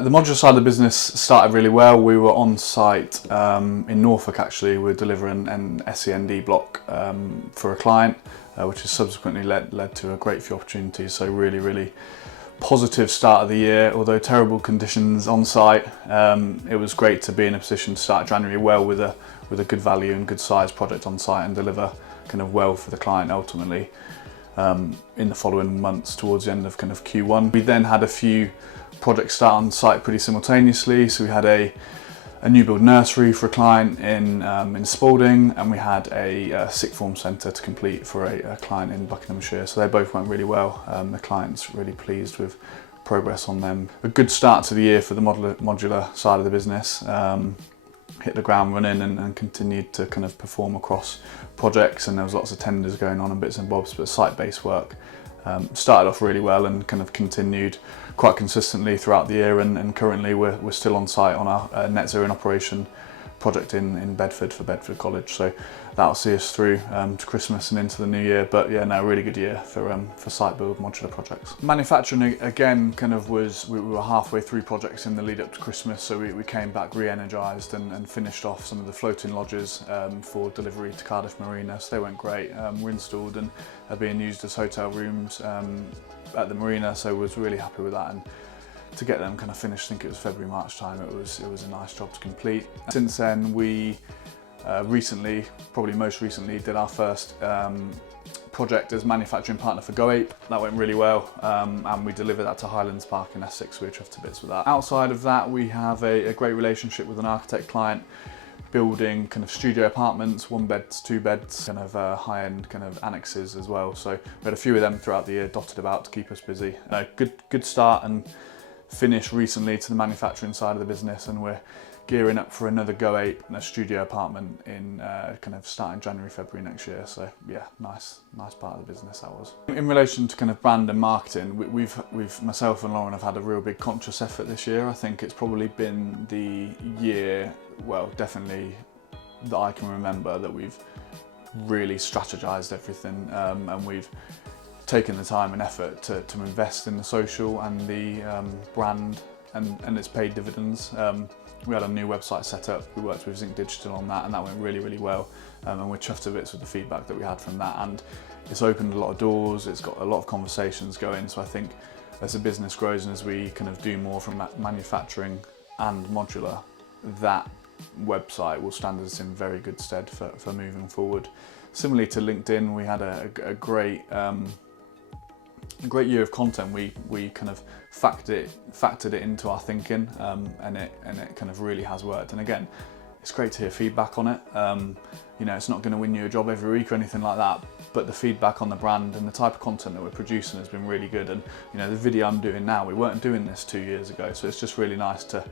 The modular side of the business started really well. We were on site in Norfolk actually. We were delivering an SEND block for a client, which has subsequently led to a great few opportunities. So really positive start of the year. Although terrible conditions on site, it was great to be in a position to start January well with a good value and good size project on site and deliver kind of well for the client ultimately in the following months towards the end of kind of Q1. We then had a few projects start on site pretty simultaneously. So we had a new build nursery for a client in Spalding, and we had a sixth form centre to complete for a client in Buckinghamshire. So they both went really well. The client's really pleased with progress on them. A good start to the year for the modular side of the business. Hit the ground running and continued to kind of perform across projects, and there was lots of tenders going on and bits and bobs, but site-based work started off really well and kind of continued quite consistently throughout the year, and currently we're still on site on our net zero in operation project in Bedford for Bedford College, so that'll see us through to Christmas and into the new year. But yeah, no, really good year for site build modular projects. Manufacturing again kind of we were halfway through projects in the lead up to Christmas, so we came back re-energised and finished off some of the floating lodges for delivery to Cardiff Marina. So they went great, were installed and are being used as hotel rooms at the marina, so was really happy with that. And to get them kind of finished, I think it was February, March time, it was a nice job to complete. Since then we recently, probably most recently, did our first project as manufacturing partner for Qube. That went really well, and we delivered that to Highlands Park in Essex. We were chuffed to bits with that. Outside of that, we have a great relationship with an architect client building kind of studio apartments, 1 beds, 2 beds, kind of high-end kind of annexes as well. So we had a few of them throughout the year dotted about to keep us busy. Good start and finish recently to the manufacturing side of the business, and we're gearing up for another Qube and a studio apartment in kind of starting January, February next year. So yeah, nice part of the business that was. In relation to kind of brand and marketing, we've myself and Lauren have had a real big conscious effort this year. I think it's probably been the year, well, definitely that I can remember, that we've really strategized everything, and we've taken the time and effort to invest in the social and the brand, and it's paid dividends. We had a new website set up, we worked with Zinc Digital on that, and that went really well, and we're chuffed to bits with the feedback that we had from that, and it's opened a lot of doors, it's got a lot of conversations going. So I think as the business grows and as we kind of do more from manufacturing and modular, that website will stand us in very good stead for moving forward. Similarly to LinkedIn, we had a great year of content. We kind of factored it into our thinking, and it kind of really has worked. And again, it's great to hear feedback on it. You know, it's not going to win you a job every week or anything like that, but the feedback on the brand and the type of content that we're producing has been really good. And you know, the video I'm doing now, we weren't doing this 2 years ago, so it's just really nice to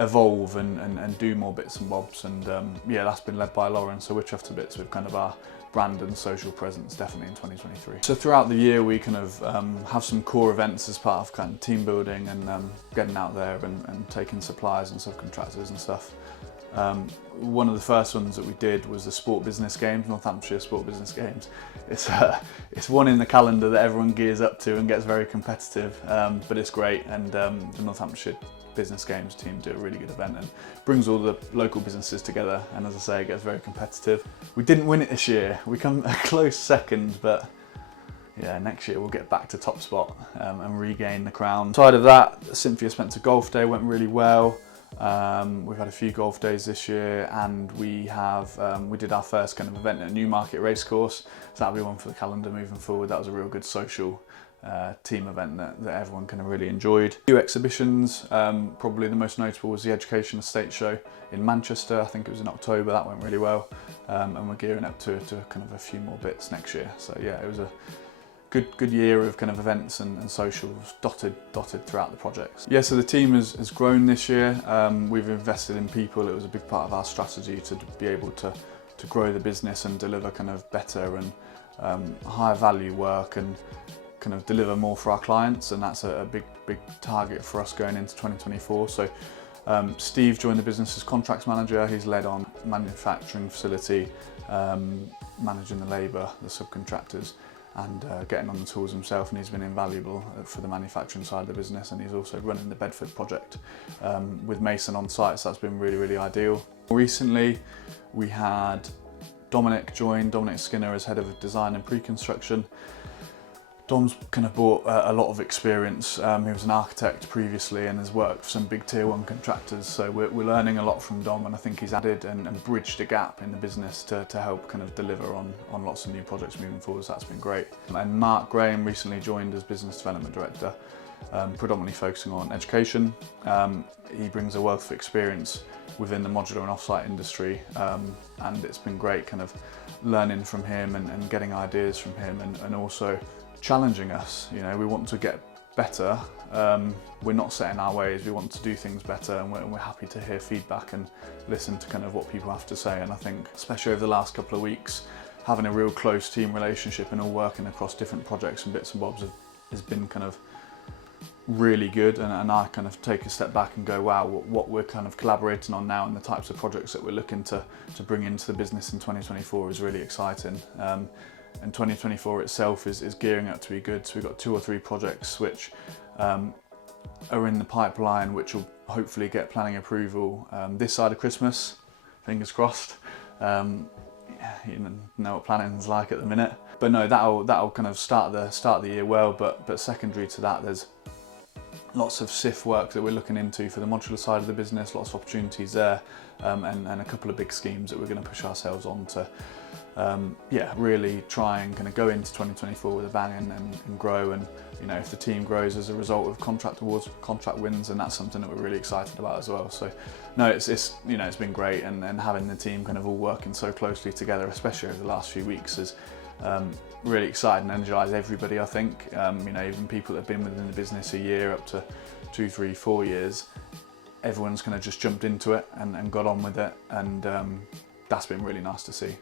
evolve and do more bits and bobs. And yeah, that's been led by Lauren, so we're chuffed to bits with kind of our brand and social presence definitely in 2023. So throughout the year we kind of have some core events as part of kind of team building and getting out there and taking suppliers and subcontractors and stuff. One of the first ones that we did was the Sport Business Games, Northamptonshire Sport Business Games. It's one in the calendar that everyone gears up to and gets very competitive, but it's great, and the Northamptonshire Business Games team do a really good event and brings all the local businesses together, and as I say, it gets very competitive. We didn't win it this year, we come a close second, but yeah, next year we'll get back to top spot and regain the crown. Aside of that, Cynthia Spencer Golf Day went really well. We've had a few golf days this year, and we did our first kind of event at Newmarket Racecourse, so that'll be one for the calendar moving forward. That was a real good social team event that everyone kind of really enjoyed. A few exhibitions, probably the most notable was the Education Estate Show in Manchester. I think it was in October. That went really well, and we're gearing up to kind of a few more bits next year. So yeah, it was a good year of kind of events and socials dotted throughout the projects. Yeah, so the team has grown this year. We've invested in people. It was a big part of our strategy to be able to grow the business and deliver kind of better and higher value work and kind of deliver more for our clients, and that's a big target for us going into 2024. So Steve joined the business as contracts manager. He's led on manufacturing facility, managing the labour, the subcontractors. and getting on the tools himself, and he's been invaluable for the manufacturing side of the business, and he's also running the Bedford project with Mason on site, so that's been really, really ideal. Recently we had Dominic Skinner as head of design and pre-construction. Dom's kind of brought a lot of experience. He was an architect previously and has worked for some big tier 1 contractors, so we're learning a lot from Dom, and I think he's added and bridged a gap in the business to help kind of deliver on lots of new projects moving forward, so that's been great. And Mark Graham recently joined as Business Development Director, predominantly focusing on education. He brings a wealth of experience within the modular and offsite industry, and it's been great kind of learning from him and getting ideas from him, and also challenging us. You know, we want to get better. We're not set in our ways. We want to do things better, and we're happy to hear feedback and listen to kind of what people have to say. And I think, especially over the last couple of weeks, having a real close team relationship and all working across different projects and bits and bobs has been kind of really good. And I kind of take a step back and go, wow, what we're kind of collaborating on now and the types of projects that we're looking to bring into the business in 2024 is really exciting. And 2024 itself is gearing up to be good. So we've got 2 or 3 projects which are in the pipeline, which will hopefully get planning approval this side of Christmas, fingers crossed. You know what planning's like at the minute. But no, that'll kind of start the year well. But secondary to that, there's lots of SIF work that we're looking into for the modular side of the business, lots of opportunities there, and a couple of big schemes that we're going to push ourselves on to really try and kind of go into 2024 with a bang and grow. And you know, if the team grows as a result of contract awards, contract wins, and that's something that we're really excited about as well. So no, it's you know, it's been great, and having the team kind of all working so closely together, especially over the last few weeks, is really excited and energized everybody. I think you know, even people that have been within the business a year up to 2, 3, 4 years, everyone's kind of just jumped into it and got on with it, and that's been really nice to see.